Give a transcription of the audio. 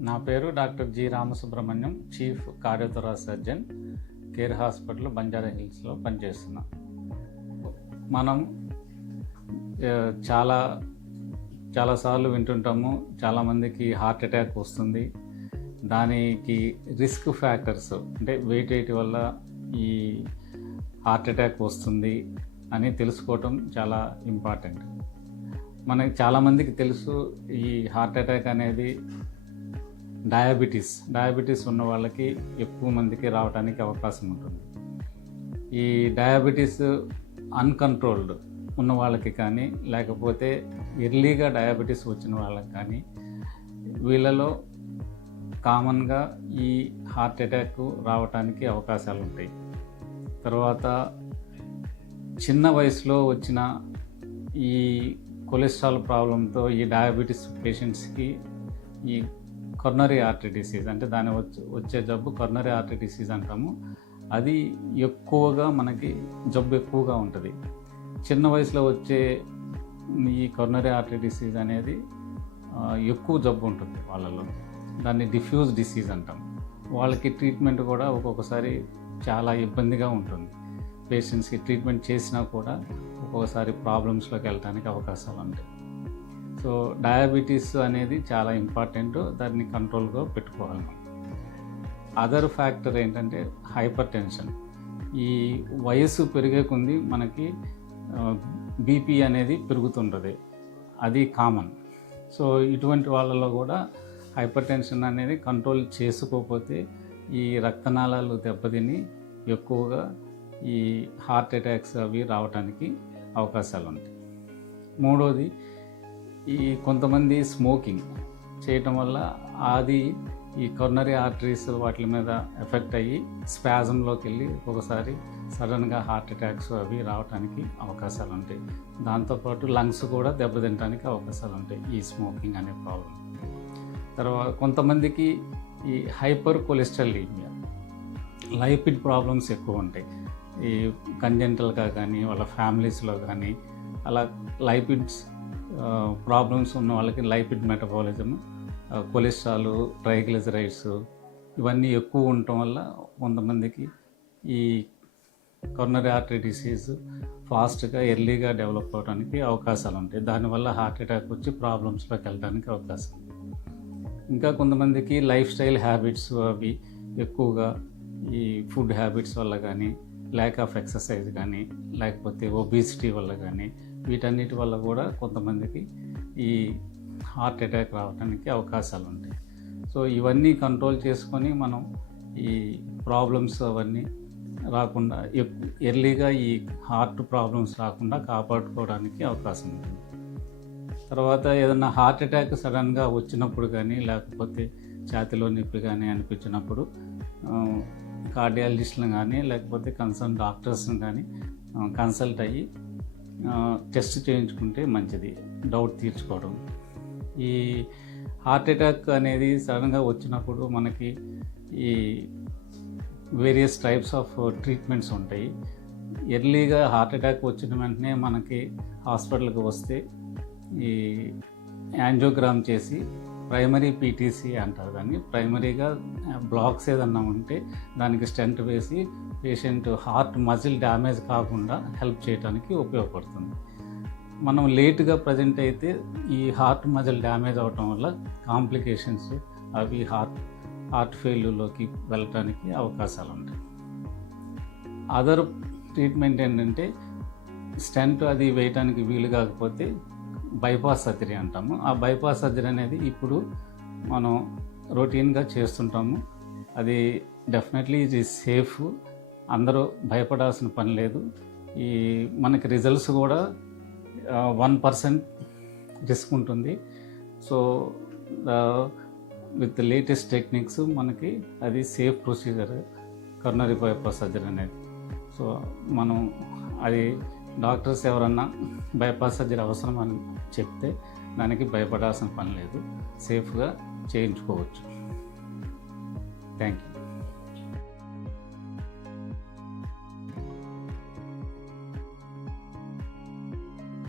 నా పేరు doctor G Ramasubrahmanyam chief cardiothoracic surgeon care hospital Banjara హిల్స్లో పనిచేస్తున్నా. మనం చాలా చాలాసార్లు వింటుంటాము చాలామందికి హార్ట్ అటాక్ వస్తుంది. దానికి రిస్క్ ఫ్యాక్టర్స్ అంటే వెయిట్ వెయిట్ వల్ల ఈ హార్ట్ అటాక్ వస్తుంది అని తెలుసుకోవటం చాలా ఇంపార్టెంట్. మనకి చాలామందికి తెలుసు ఈ హార్ట్ అటాక్ అనేది డయాబెటీస్ డయాబెటీస్ ఉన్న వాళ్ళకి ఎక్కువ మందికి రావడానికి అవకాశం ఉంటుంది. ఈ డయాబెటీస్ అన్కంట్రోల్డ్ ఉన్న వాళ్ళకి కానీ లేకపోతే ఎర్లీగా డయాబెటీస్ వచ్చిన వాళ్ళకి కానీ వీళ్ళలో కామన్గా ఈ హార్ట్ అటాక్ రావడానికి అవకాశాలు ఉంటాయి. తర్వాత చిన్న వయసులో వచ్చిన ఈ కొలెస్ట్రాల్ ప్రాబ్లంతో ఈ డయాబెటీస్ పేషెంట్స్కి ఈ కొర్నరీ ఆర్టరీ డిసీజ్ అంటే దాని వచ్చే వచ్చే జబ్బు కొర్నరీ ఆర్టరీ డిసీజ్ అంటాము. అది ఎక్కువగా మనకి జబ్బు ఎక్కువగా ఉంటుంది. చిన్న వయసులో వచ్చే ఈ కొర్నరీ ఆర్టరీ డిసీజ్ అనేది ఎక్కువ జబ్బు ఉంటుంది వాళ్ళలో. దాన్ని డిఫ్యూజ్ డిసీజ్ అంటాం. వాళ్ళకి ట్రీట్మెంట్ కూడా ఒక్కొక్కసారి చాలా ఇబ్బందిగా ఉంటుంది. పేషెంట్స్కి ట్రీట్మెంట్ చేసినా కూడా ఒక్కొక్కసారి ప్రాబ్లమ్స్లోకి వెళ్ళడానికి అవకాశాలు ఉంటాయి. సో డయాబెటీస్ అనేది చాలా ఇంపార్టెంట్. దాన్ని కంట్రోల్గా పెట్టుకోవాలి అదర్ ఫ్యాక్టర్ ఏంటంటే హైపర్ టెన్షన్ ఈ వయస్సు పెరిగే కొంది మనకి బీపీ అనేది పెరుగుతుంటుంది. అది కామన్. సో ఇటువంటి వాళ్ళలో కూడా హైపర్ టెన్షన్ అనేది కంట్రోల్ చేసుకోకపోతే ఈ రక్తనాళాలు దెబ్బతిని ఎక్కువగా ఈ హార్ట్ అటాక్స్ అవి రావడానికి అవకాశాలు ఉంటాయి మూడోది ఈ కొంతమంది స్మోకింగ్ చేయటం వల్ల అది ఈ కొర్నరీ ఆర్టరీస్ వాటి మీద ఎఫెక్ట్ అయ్యి స్పాజంలోకి వెళ్ళి ఒక్కొక్కసారి సడన్గా హార్ట్ అటాక్స్ అవి రావడానికి అవకాశాలు ఉంటాయి. దాంతోపాటు లంగ్స్ కూడా దెబ్బతినడానికి అవకాశాలు ఉంటాయి ఈ స్మోకింగ్ అనే ప్రాబ్లం. తర్వాత కొంతమందికి ఈ హైపర్ కొలెస్ట్రాలీమియా లైపిడ్ ప్రాబ్లమ్స్ ఎక్కువ ఉంటాయి. ఈ కంజెంటల్గా కానీ వాళ్ళ ఫ్యామిలీస్లో కానీ అలా లైపిడ్స్ ప్రాబ్లమ్స్ ఉన్న వాళ్ళకి లైపిడ్ మెటబాలిజం కొలెస్ట్రాల్ ట్రైగ్లిజరైడ్స్ ఇవన్నీ ఎక్కువ ఉండటం వల్ల కొంతమందికి ఈ కొరనరీ ఆర్టరీ డిసీజ్ ఫాస్ట్గా ఎర్లీగా డెవలప్ అవడానికి అవకాశాలు ఉంటాయి. దానివల్ల హార్ట్ అటాక్ వచ్చి ప్రాబ్లమ్స్లోకి వెళ్ళడానికి అవకాశం ఇంకా కొంతమందికి లైఫ్ స్టైల్ హ్యాబిట్స్ అవి ఎక్కువగా ఈ ఫుడ్ హ్యాబిట్స్ వల్ల కానీ ల్యాక్ ఆఫ్ ఎక్సర్సైజ్ కానీ లేకపోతే ఒబిసిటీ వల్ల కానీ వీటన్నిటి వల్ల కూడా కొంతమందికి ఈ హార్ట్ అటాక్ రావడానికి అవకాశాలు ఉంటాయి సో ఇవన్నీ కంట్రోల్ చేసుకొని మనం ఈ ప్రాబ్లమ్స్ అవన్నీ రాకుండా ఎర్లీగా ఈ హార్ట్ ప్రాబ్లమ్స్ రాకుండా కాపాడుకోవడానికి అవకాశం ఉంటుంది. తర్వాత ఏదైనా హార్ట్ అటాక్ సడన్గా వచ్చినప్పుడు కానీ లేకపోతే ఛాతిలో నొప్పి కానీ అనిపించినప్పుడు కార్డియాలజిస్ట్లను కానీ లేకపోతే కన్సర్న్ డాక్టర్స్ని కానీ కన్సల్ట్ అయ్యి టెస్ట్ చేయించుకుంటే మంచిది. డౌట్ తీర్చుకోవడం. ఈ హార్ట్ అటాక్ అనేది సడన్గా వచ్చినప్పుడు మనకి ఈ వేరియస్ టైప్స్ ఆఫ్ ట్రీట్మెంట్స్ ఉంటాయి. ఎర్లీగా హార్ట్ అటాక్ వచ్చిన వెంటనే మనకి హాస్పిటల్కి వస్తే ఈ యాంజియోగ్రామ్ చేసి ప్రైమరీ పీటీసీ అంటారు దాన్ని. ప్రైమరీగా బ్లాక్స్ ఏదన్నా ఉంటే దానికి స్టెంట్ వేసి పేషెంట్ హార్ట్ మజిల్ డ్యామేజ్ కాకుండా హెల్ప్ చేయడానికి ఉపయోగపడుతుంది. మనం లేట్గా ప్రజెంట్ అయితే ఈ హార్ట్ మజిల్ డ్యామేజ్ అవటం వల్ల కాంప్లికేషన్స్ అవి హార్ట్ హార్ట్ ఫెయిల్యూర్లోకి వెళ్ళటానికి అవకాశాలు ఉంటాయి. అదర్ ట్రీట్మెంట్ ఏంటంటే స్టెంట్ అది వేయటానికి వీలు కాకపోతే బైపాస్ సర్జరీ అంటాము. ఆ బైపాస్ సర్జరీ అనేది ఇప్పుడు మనం రొటీన్గా చేస్తుంటాము. అది డెఫినెట్లీ ఇది సేఫ్. అందరూ భయపడాల్సిన పని లేదు. ఈ మనకి రిజల్ట్స్ కూడా వన్ పర్సెంట్ రిస్క్ ఉంటుంది. సో విత్ లేటెస్ట్ టెక్నిక్స్ మనకి అది safe procedure. Coronary bypass surgery అనేది. సో మనం అది డాక్టర్స్ ఎవరన్నా బైపాస్ సర్జరీ అవసరం అని చెప్తే దానికి భయపడాల్సిన పని లేదు. సేఫ్గా చేయించుకోవచ్చు. Thank you